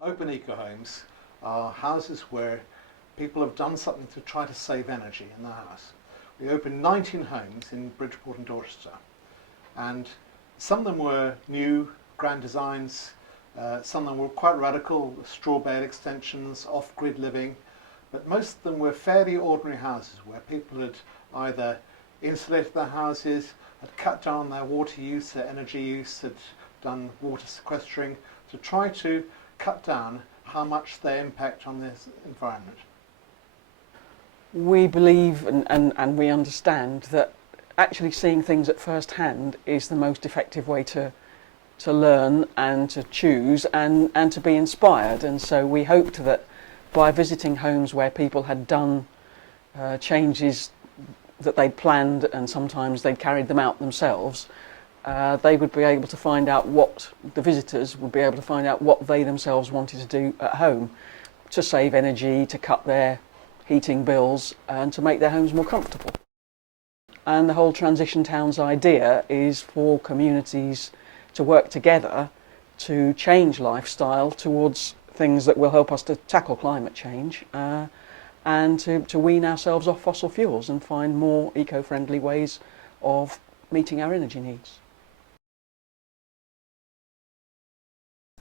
Open eco-homes are houses where people have done something to try to save energy in the house. We opened 19 homes in Bridgeport and Dorchester, and some of them were new, grand designs, some of them were quite radical, straw bed extensions, off-grid living, but most of them were fairly ordinary houses where people had either insulated their houses, had cut down their water use, their energy use, had done water sequestering to try to cut down how much they impact on the environment. We believe and we understand that actually seeing things at first hand is the most effective way to learn and to choose and to be inspired. And so we hoped that by visiting homes where people had done changes that they planned and sometimes they carried them out themselves, they would be able to find out what the visitors would be able to find out what they themselves wanted to do at home to save energy, to cut their heating bills, and to make their homes more comfortable. And the whole Transition Towns idea is for communities to work together to change lifestyle towards things that will help us to tackle climate change, and to wean ourselves off fossil fuels and find more eco-friendly ways of meeting our energy needs.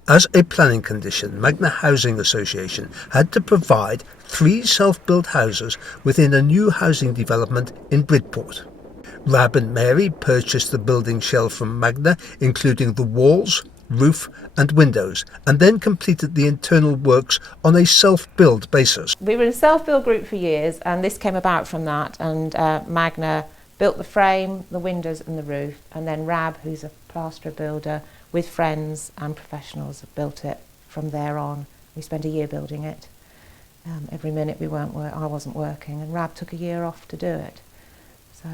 As a planning condition, Magna Housing Association had to provide 3 self-built houses within a new housing development in Bridport. Rab and Mary purchased the building shell from Magna, including the walls, roof and windows, and then completed the internal works on a self-build basis. We were in a self-build group for years, and this came about from that, and Magna built the frame, the windows and the roof, and then Rab, who's a plasterer builder, with friends and professionals, have built it from there on. We spent a year building it. Every minute I wasn't working, and Rab took a year off to do it. So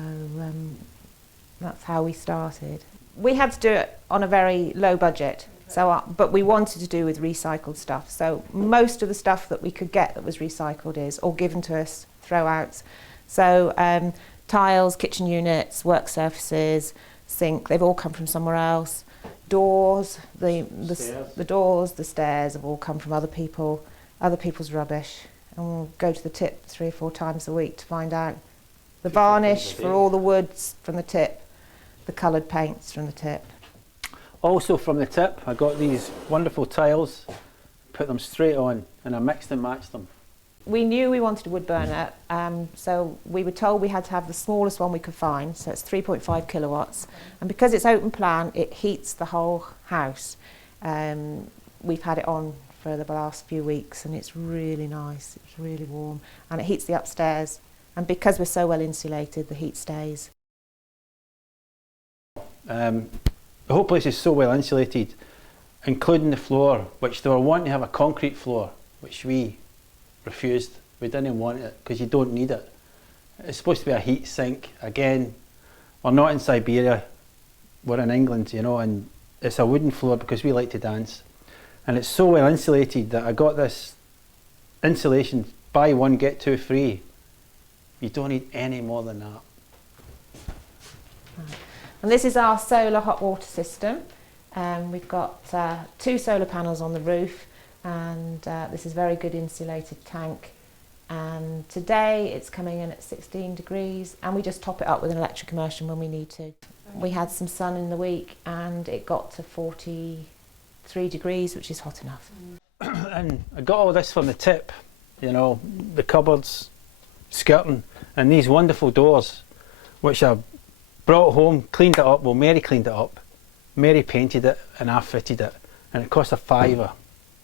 that's how we started. We had to do it on a very low budget, but we wanted to do with recycled stuff. So most of the stuff that we could get that was recycled is all given to us, throwouts. So tiles, kitchen units, work surfaces, sink, they've all come from somewhere else. Doors, the doors, the stairs have all come from other people's rubbish, and we'll go to the tip 3 or 4 times a week to find out the varnish for all the woods from the tip, the coloured paints from the tip. Also from the tip, I got these wonderful tiles, put them straight on, and I mixed and matched them. We knew we wanted a wood burner, so we were told we had to have the smallest one we could find, so it's 3.5 kilowatts. And because it's open plan, it heats the whole house. We've had it on for the last few weeks and it's really nice, it's really warm, and it heats the upstairs. And because we're so well insulated, the heat stays. The whole place is so well insulated, including the floor, which they were wanting to have a concrete floor, which we refused. We didn't want it because you don't need it. It's supposed to be a heat sink. Again, we're not in Siberia, we're in England, you know, and it's a wooden floor because we like to dance. And it's so well insulated that I got this insulation, buy one get 2 free. You don't need any more than that. And this is our solar hot water system. We've got 2 solar panels on the roof, and this is a very good insulated tank. And today it's coming in at 16 degrees, and we just top it up with an electric immersion when we need to. We had some sun in the week and it got to 43 degrees, which is hot enough. And I got all this from the tip, you know, the cupboards, skirting, and these wonderful doors, which I brought home, cleaned it up. Well, Mary cleaned it up, Mary painted it and I fitted it, and it cost a £5.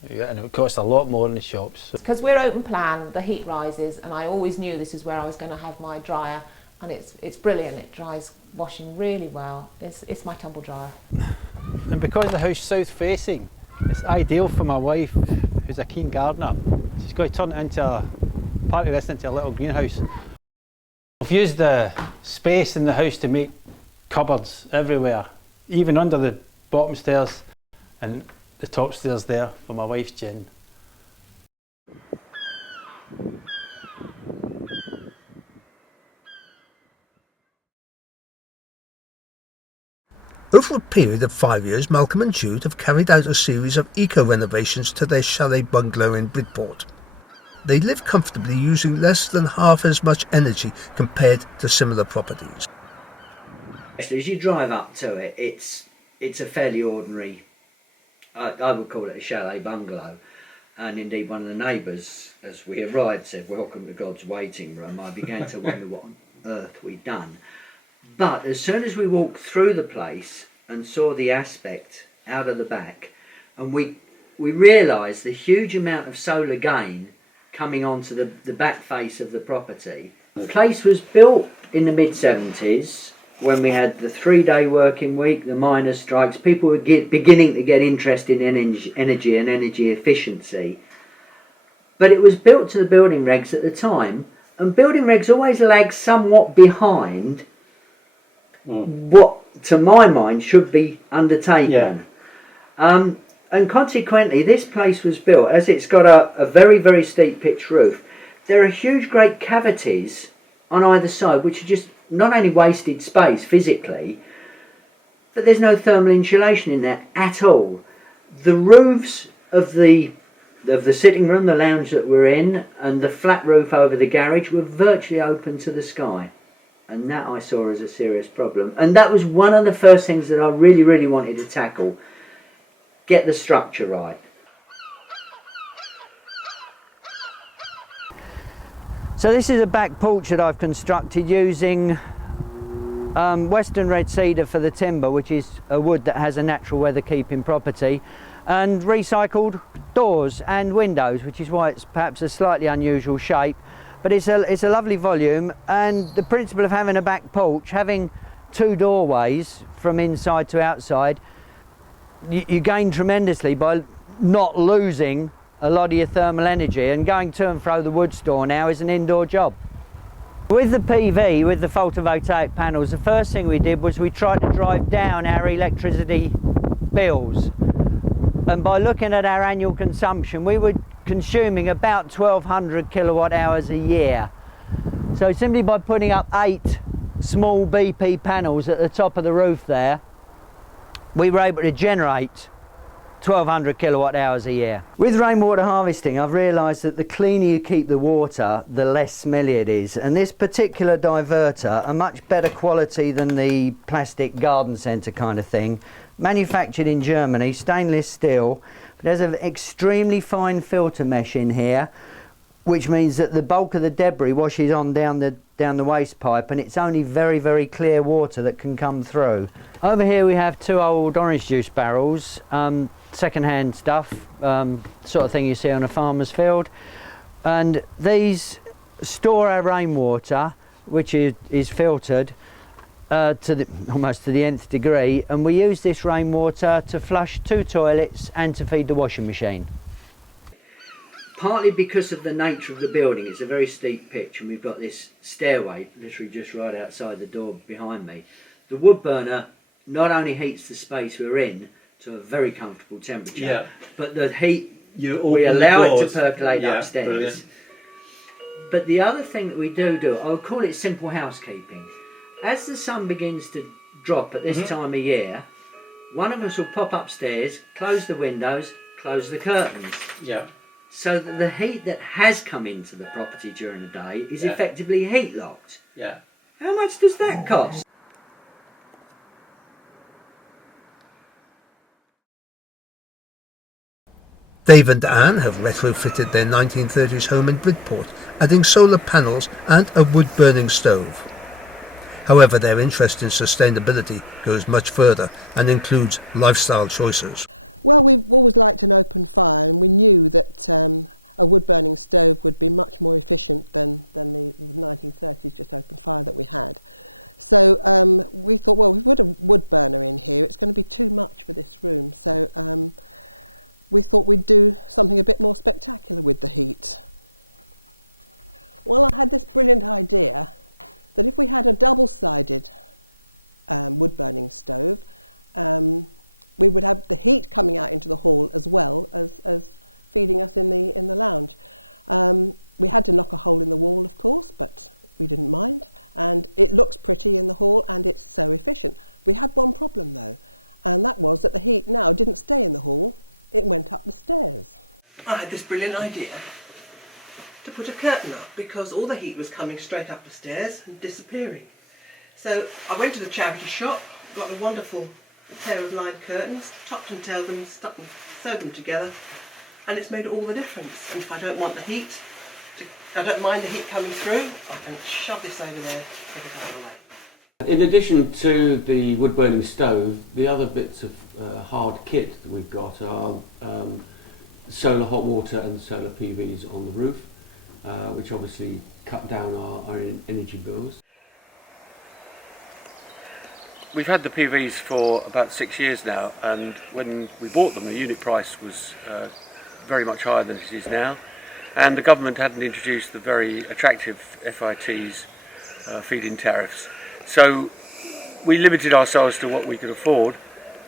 And it costs a lot more in the shops. Because we're open plan, the heat rises, and I always knew this is where I was going to have my dryer, and it's brilliant. It dries washing really well. It's my tumble dryer. And because the house is south facing, it's ideal for my wife, who's a keen gardener. She's going to turn it into part of this into a little greenhouse. I've used the space in the house to make cupboards everywhere, even under the bottom stairs, and the top stairs there for my wife's gin. Over a period of 5 years, Malcolm and Jude have carried out a series of eco-renovations to their chalet bungalow in Bridport. They live comfortably using less than half as much energy compared to similar properties. As you drive up to it, it's a fairly ordinary, I would call it a chalet bungalow. And indeed one of the neighbours, as we arrived, said, "Welcome to God's waiting room." I began to wonder what on earth we'd done. But as soon as we walked through the place and saw the aspect out of the back, and we realised the huge amount of solar gain coming onto the back face of the property. The place was built in the mid-70s when we had the 3-day working week, the miners' strikes. People were beginning to get interested in energy and energy efficiency. But it was built to the building regs at the time, and building regs always lag somewhat behind what, to my mind, should be undertaken. And consequently, this place was built, as it's got a very, very steep pitched roof. There are huge, great cavities on either side, which are just not only wasted space physically, but there's no thermal insulation in there at all. The roofs of the sitting room, the lounge that we're in, and the flat roof over the garage were virtually open to the sky. And that I saw as a serious problem. And that was one of the first things that I really, really wanted to tackle. Get the structure right. So this is a back porch that I've constructed using Western red cedar for the timber, which is a wood that has a natural weather keeping property, and recycled doors and windows, which is why it's perhaps a slightly unusual shape. But it's a lovely volume, and the principle of having a back porch, having 2 doorways from inside to outside, you gain tremendously by not losing a lot of your thermal energy, and going to and fro the wood store now is an indoor job. With the PV, with the photovoltaic panels, the first thing we did was we tried to drive down our electricity bills, and by looking at our annual consumption, we were consuming about 1,200 kilowatt hours a year. So simply by putting up 8 small BP panels at the top of the roof there, we were able to generate 1,200 kilowatt hours a year. With rainwater harvesting, I've realised that the cleaner you keep the water, the less smelly it is. And this particular diverter, a much better quality than the plastic garden centre kind of thing, manufactured in Germany, stainless steel. There's an extremely fine filter mesh in here, which means that the bulk of the debris washes on down the waste pipe, and it's only very, very clear water that can come through. Over here we have 2 old orange juice barrels, second-hand stuff, sort of thing you see on a farmer's field. And these store our rainwater, which is filtered almost to the nth degree, and we use this rainwater to flush 2 toilets and to feed the washing machine. Partly because of the nature of the building, it's a very steep pitch, and we've got this stairway literally just right outside the door behind me. The wood burner not only heats the space we're in to a very comfortable temperature, but the heat, we allow it to percolate upstairs. Brilliant. But the other thing that we do, I would call it simple housekeeping. As the sun begins to drop at this time of year, one of us will pop upstairs, close the windows, close the curtains. So that the heat that has come into the property during the day is effectively heat locked. How much does that cost? Dave and Anne have retrofitted their 1930s home in Bridport, adding solar panels and a wood-burning stove. However, their interest in sustainability goes much further and includes lifestyle choices. Well, we've always liked an open fire, and we knew that a wood-burning stove would be much more efficient than the 1930s just open fire that we had. So we thought, well, we've put a wood burner in here, it's going to be too much for this room. So we thought we'd do something a bit more spectacular with the heat. Well, I had this brilliant idea that if we had a double-sided wood-burning stove, we would have the heat coming out into the hall as well as feeding us in the lounge. We had to knock a hole in the wall, of course, but we didn't mind. And it looks pretty in the hall, and it's so efficient. We had one problem though, and that was that the heat now didn't stay in the hall, it went up the stairs. I had this brilliant idea to put a curtain up because all the heat was coming straight up the stairs and disappearing. So I went to the charity shop, got a wonderful pair of lined curtains, topped and tailed them, stuck them, sewed them together, and it's made all the difference. And if I don't want the heat, I don't mind the heat coming through, I can shove this over there, get it out of the way. In addition to the wood-burning stove, the other bits of hard kit that we've got are solar hot water and solar PVs on the roof, which obviously cut down our energy bills. We've had the PVs for about 6 years now, and when we bought them, the unit price was very much higher than it is now, and the government hadn't introduced the very attractive FIT's feed-in tariffs. So we limited ourselves to what we could afford.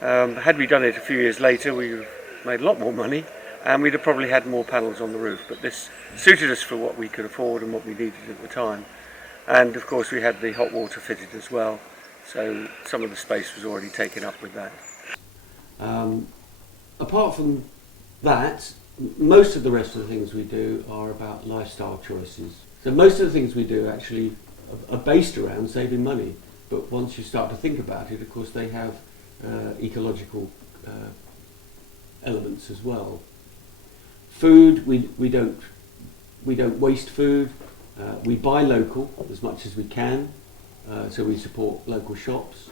Had we done it a few years later, we would have made a lot more money, and we'd have probably had more panels on the roof, but this suited us for what we could afford and what we needed at the time. And of course we had the hot water fitted as well, so some of the space was already taken up with that. Apart from that, most of the rest of the things we do are about lifestyle choices. So most of the things we do actually are based around saving money, but once you start to think about it, of course they have ecological elements as well. Food, we don't waste food. We buy local as much as we can, so we support local shops.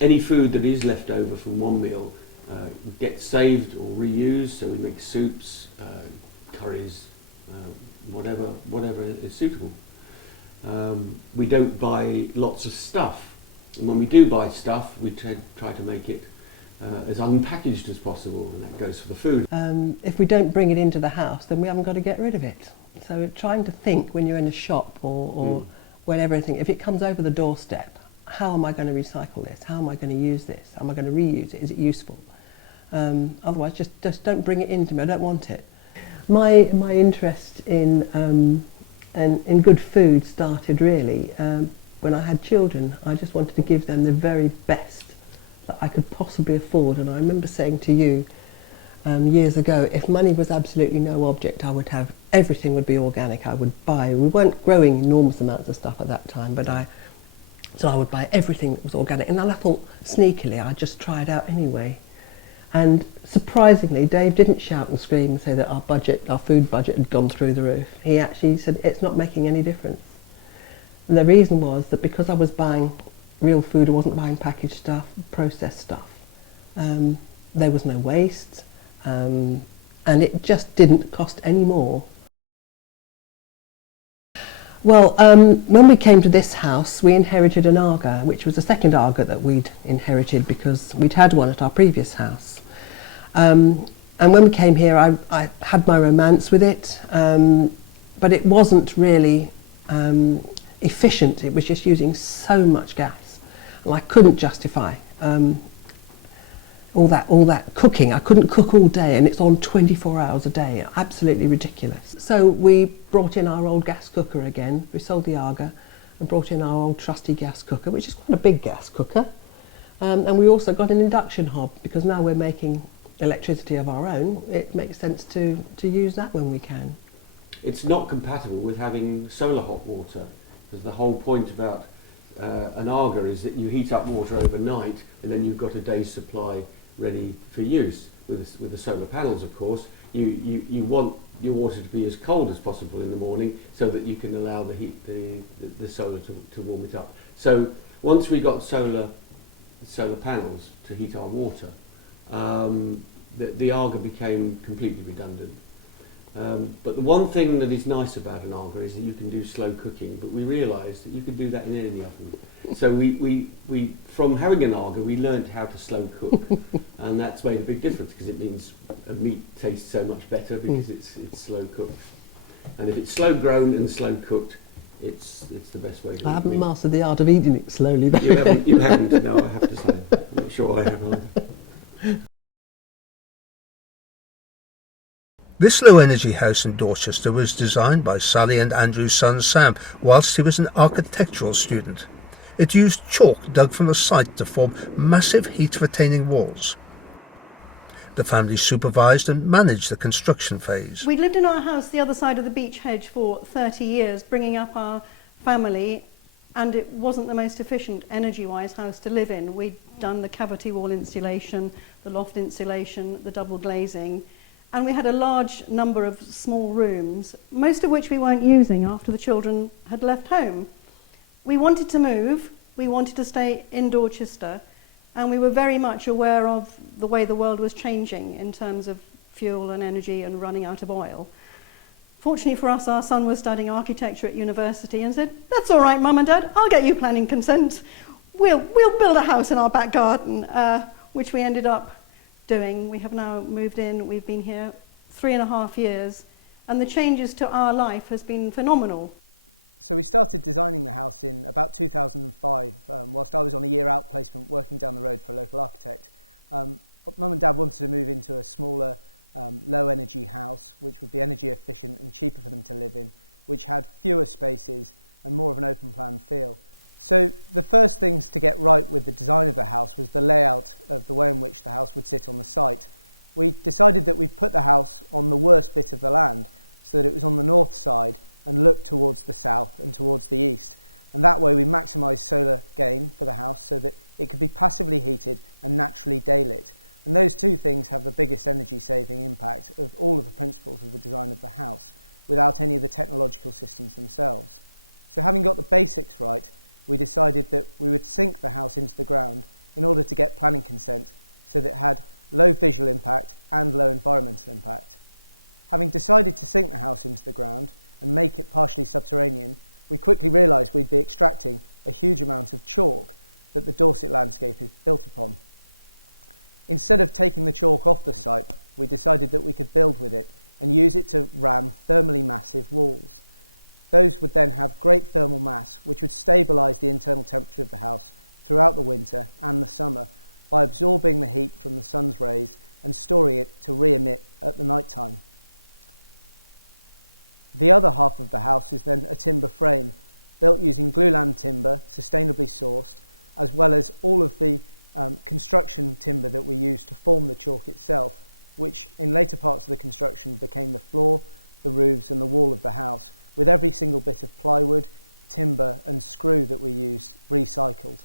Any food that is left over from one meal gets saved or reused, so we make soups, curries, whatever is suitable. We don't buy lots of stuff, and when we do buy stuff, we try to make it as unpackaged as possible, and that goes for the food. If we don't bring it into the house, then we haven't got to get rid of it. So trying to think when you're in a shop or when everything, if it comes over the doorstep, how am I going to recycle this? How am I going to use this? Am I going to reuse it? Is it useful? Otherwise, just don't bring it into me. I don't want it. My interest in good food started really when I had children. I just wanted to give them the very best that I could possibly afford, and I remember saying to you years ago, if money was absolutely no object, I would have everything would be organic. I would buy, we weren't growing enormous amounts of stuff at that time, but so I would buy everything that was organic, and then I thought sneakily I'd just try it out anyway. And surprisingly, Dave didn't shout and scream and say that our food budget had gone through the roof. He actually said it's not making any difference. And the reason was that because I was buying real food, I wasn't buying packaged stuff, processed stuff. There was no waste, and it just didn't cost any more. Well, when we came to this house, we inherited an Aga, which was the second Aga that we'd inherited because we'd had one at our previous house. And when we came here, I had my romance with it, but it wasn't really efficient. It was just using so much gas, and I couldn't justify all that cooking. I couldn't cook all day, and it's on 24 hours a day. Absolutely ridiculous. So we brought in our old gas cooker again. We sold the Aga and brought in our old trusty gas cooker, which is quite a big gas cooker. And we also got an induction hob, because now we're making electricity of our own. It makes sense to use that when we can. It's not compatible with having solar hot water, because the whole point about an Aga is that you heat up water overnight and then you've got a day's supply ready for use. With the solar panels, of course, you want your water to be as cold as possible in the morning so that you can allow the solar to warm it up. So once we got solar panels to heat our water, the Aga became completely redundant. But the one thing that is nice about an Aga is that you can do slow cooking, but we realised that you could do that in any oven. So we from having an Aga, we learned how to slow cook, and that's made a big difference, because it means a meat tastes so much better because it's slow cooked. And if it's slow grown and slow cooked, it's the best way to eat. I haven't mastered the art of eating it slowly though. You haven't, no, I have to say. I'm not sure I have either. This low-energy house in Dorchester was designed by Sally and Andrew's son Sam whilst he was an architectural student. It used chalk dug from the site to form massive heat-retaining walls. The family supervised and managed the construction phase. We'd lived in our house the other side of the beech hedge for 30 years, bringing up our family, and it wasn't the most efficient energy-wise house to live in. We'd done the cavity wall insulation, the loft insulation, the double glazing, and we had a large number of small rooms, most of which we weren't using after the children had left home. We wanted to move, we wanted to stay in Dorchester, and we were very much aware of the way the world was changing in terms of fuel and energy and running out of oil. Fortunately for us, our son was studying architecture at university and said, "That's all right, Mum and Dad, I'll get you planning consent. We'll build a house in our back garden," which we ended up doing. We have now moved in, we've been here 3.5 years, and the changes to our life has been phenomenal. So we started designing the house in about 2005, whilst I was on a year-out placement working down the road for a local architect. Mum and Dad wanted to move into a smaller, low-energy house, which would be energy efficient and cheaper for them to live in, which had fewer spaces and more of an open-plan feel. So the first things to get right with the design of the house was the layout of the way in which the house would sit on the site. We decided that we'd put the house on the worst bit of the land, so that it was on the north side and looked towards the south and towards the east. And that way we maximised solar gain for the house so that it could be passively heated and naturally daylit. And those two things have the biggest energy saving impact of all of the principles of the design of the house, without any of the technological systems themselves. So having got the basics right, we decided that we would sink the house into the ground in order to get planning consent so that it had low visual impact and low environmental impact. Having decided to sink the house into the ground and make it partially subterranean, we quickly realised we'd be extracting a huge amount of chalk that the Dorset landscape is built upon. Instead of taking the chalk off the site, we decided that we could build with it and use it to ram thermally massive walls. Those would then have great thermal mass, which would stabilise the internal temperature of the house throughout the winter and the summer by absorbing the heat from the sun's rays and storing it to re-emit at the night time. The other half of the house is then a timber frame, built using glulam timber, sustainably sourced, as well as all of the construction timber that we use to form the chalk itself, which in later parts of the construction became the floor, the roofs and the wall of the house, with every single bit of plywood, timber and screw that we used recycled.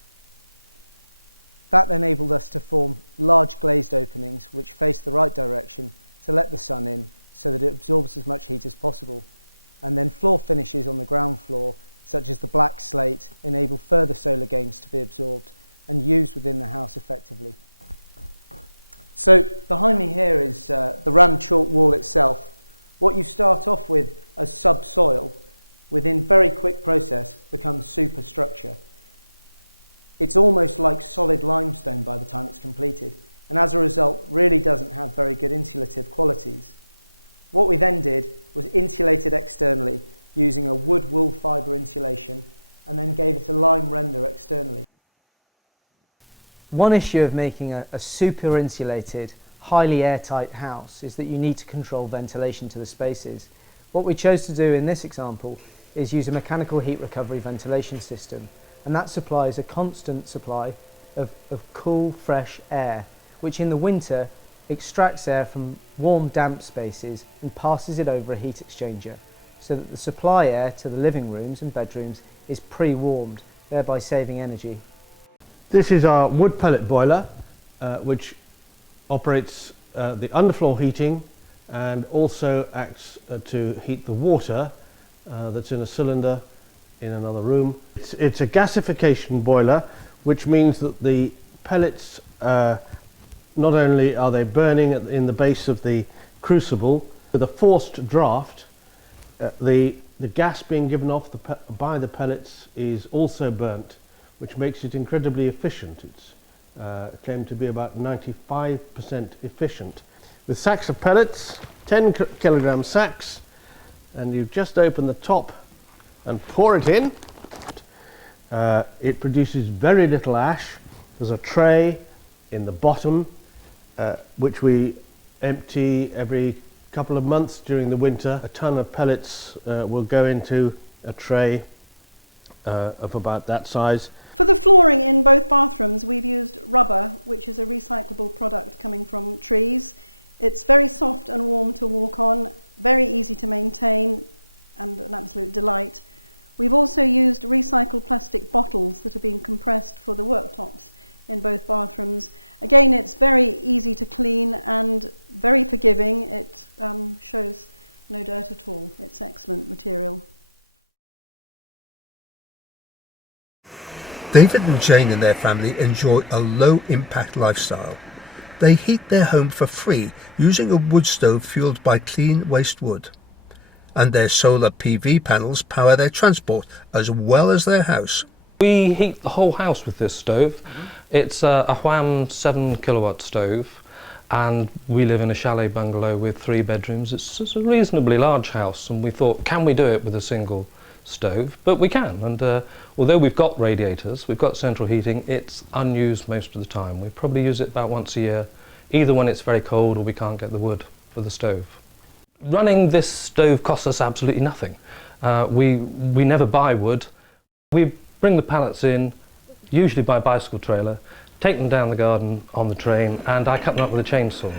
That enabled us to form large glazed openings which face the right direction to let the sun in so that it absorbs as much heat as possible. And then floor finishes on the ground floor, such as the black slate, enable further solar gains to be absorbed and used within the house effectively. So behind me here is the rammed chalk wall itself. What you start off with as subsoil, within very quick process, becomes superstructure. It's almost like solid limestone by the time it's completed, and as a result really doesn't have very good insulative qualities. What we then did was insulate it externally using a wood wool fibre insulation, and then gave it a lime render externally. One issue of making a super insulated, highly airtight house is that you need to control ventilation to the spaces. What we chose to do in this example is use a mechanical heat recovery ventilation system, and that supplies a constant supply of cool, fresh air, which in the winter extracts air from warm, damp spaces and passes it over a heat exchanger, so that the supply air to the living rooms and bedrooms is pre-warmed, thereby saving energy. This is our wood pellet boiler, which operates the underfloor heating and also acts to heat the water that's in a cylinder in another room. It's a gasification boiler, which means that the pellets, not only are they burning in the base of the crucible, with a forced draft, the gas being given off by the pellets is also burnt, which makes it incredibly efficient. It's claimed to be about 95% efficient. With sacks of pellets, 10 kilogram sacks, and you just open the top and pour it in. It produces very little ash. There's a tray in the bottom, which we empty every couple of months during the winter. A ton of pellets will go into a tray of about that size. For the flooring in both bathrooms, we've used rubber, which is a recyclable product coming from trees. It's very soft and warm to walk on, very easy to maintain, and an absolute delight. We've also used recycled plastic bottles that have been compressed for the worktops in both bathrooms. Again, it's very easy to clean and very forgiving. It shows no dirt at all. It's excellent material. David and Jane and their family enjoy a low-impact lifestyle. They heat their home for free using a wood stove fueled by clean waste wood. And their solar PV panels power their transport as well as their house. We heat the whole house with this stove. It's a Wham 7 kilowatt stove, and we live in a chalet bungalow with 3 bedrooms. It's a reasonably large house, and we thought, can we do it with a single stove? But we can, and although we've got radiators, we've got central heating, it's unused most of the time. We probably use it about once a year, either when it's very cold or we can't get the wood for the stove. Running this stove costs us absolutely nothing. We never buy wood. We bring the pallets in, usually by bicycle trailer, take them down the garden on the train, and I cut them up with a chainsaw.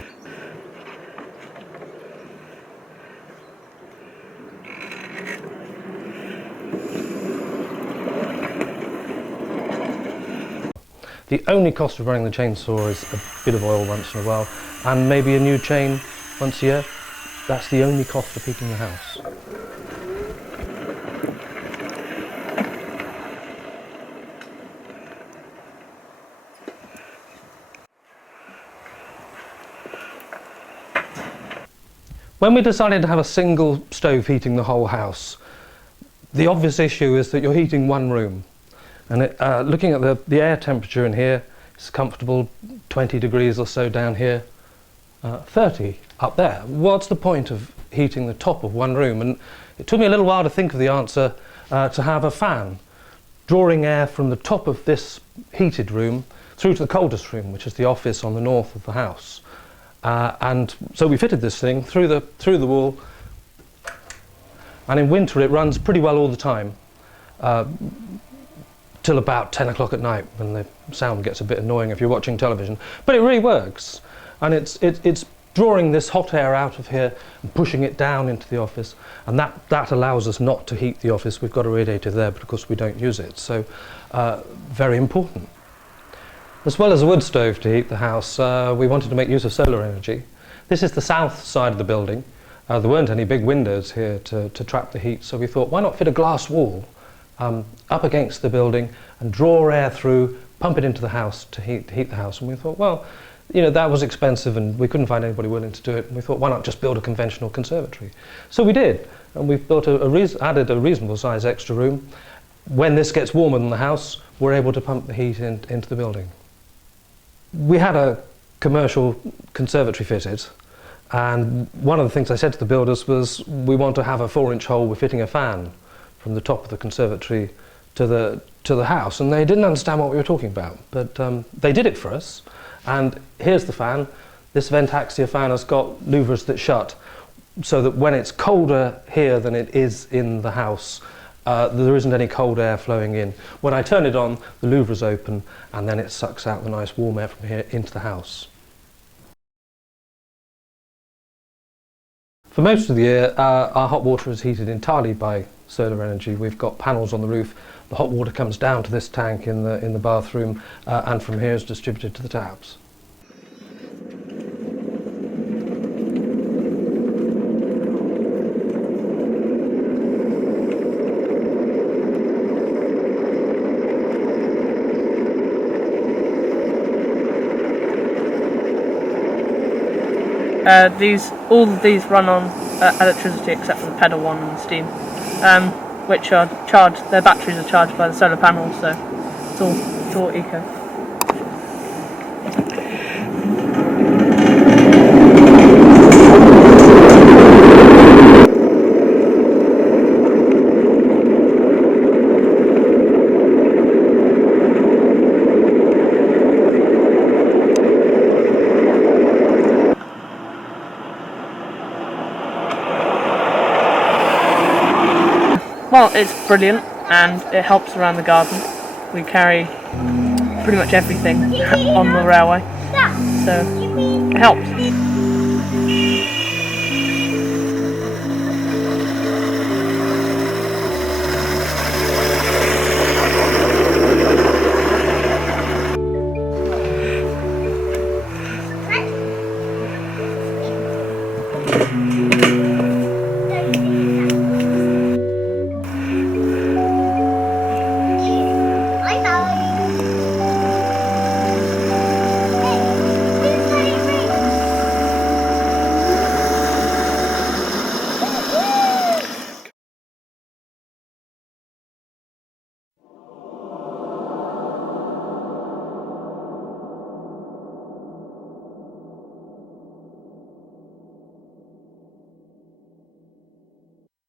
The only cost of running the chainsaw is a bit of oil once in a while, and maybe a new chain once a year. That's the only cost of heating the house. When we decided to have a single stove heating the whole house, the obvious issue is that you're heating one room. And looking at the air temperature in here, it's comfortable, 20 degrees or so down here, 30 up there. What's the point of heating the top of one room? And it took me a little while to think of the answer, to have a fan drawing air from the top of this heated room through to the coldest room, which is the office on the north of the house. And so we fitted this thing through the wall, and in winter it runs pretty well all the time, till about 10 o'clock at night, when the sound gets a bit annoying if you're watching television. But it really works, and it's drawing this hot air out of here and pushing it down into the office, and that allows us not to heat the office. We've got a radiator there, but of course we don't use it, so very important. As well as a wood stove to heat the house, we wanted to make use of solar energy. This is the south side of the building. There weren't any big windows here to trap the heat, so we thought, why not fit a glass wall up against the building and draw air through, pump it into the house to heat the house. And we thought, well, you know, that was expensive and we couldn't find anybody willing to do it. And we thought, why not just build a conventional conservatory? So we did, and we've built added a reasonable size extra room. When this gets warmer than the house, we're able to pump the heat into the building. We had a commercial conservatory fitted, and one of the things I said to the builders was, we want to have a 4-inch hole. We're fitting a fan from the top of the conservatory to the house, and they didn't understand what we were talking about, but they did it for us. And here's the fan. This Ventaxia fan has got louvers that shut, so that when it's colder here than it is in the house, there isn't any cold air flowing in. When I turn it on, the louvers open, and then it sucks out the nice warm air from here into the house. For most of the year, our hot water is heated entirely by solar energy. We've got panels on the roof. The hot water comes down to this tank in the bathroom, and from here is distributed to the taps. All of these run on electricity except for the pedal one and the steam, which are charged. Their batteries are charged by the solar panels, so it's all eco. Well, it's brilliant and it helps around the garden. we carry pretty much everything on the railway, so it helps.